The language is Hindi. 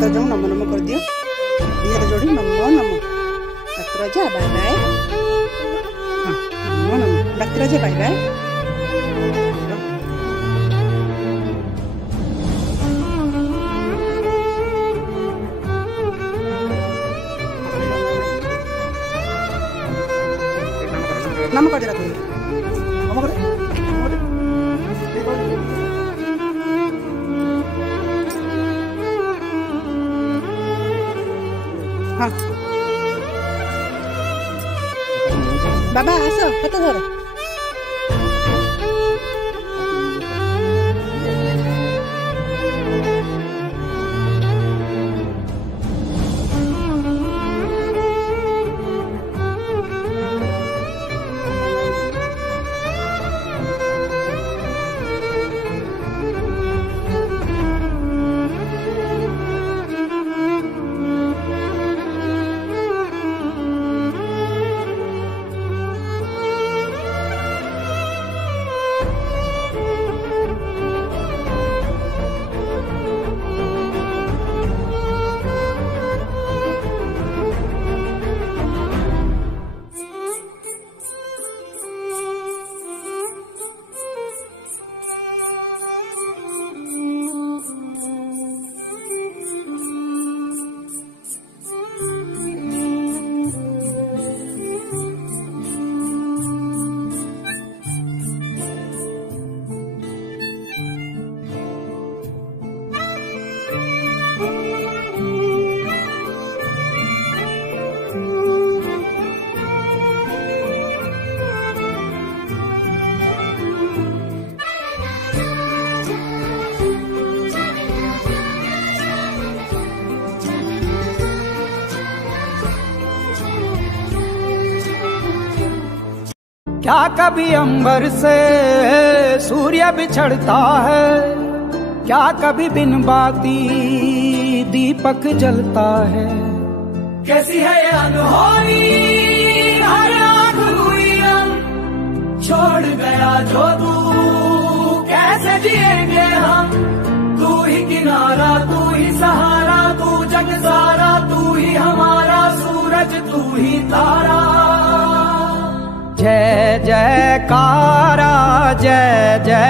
डाक्तर जाऊँ नमो नमो कर दियो दिहर जोड़ी नमो नमो डाक्तर जा बाय बाय हाँ नमो नमो डाक्तर जा बाय बाय नमो कर दिया नमो कर हाँ बाबा आस हाथ धर क्या कभी अंबर से सूर्य बिछड़ता है, क्या कभी बिन बाती दीपक जलता है। कैसी है ये अनहोनी हर आँख हुई छोड़ गया जो तू, कैसे जिएंगे हम। तू ही किनारा, तू ही सहारा, तू जग सारा, तू ही हमारा सूरज, तू ही तारा। जय जयकारा जय जय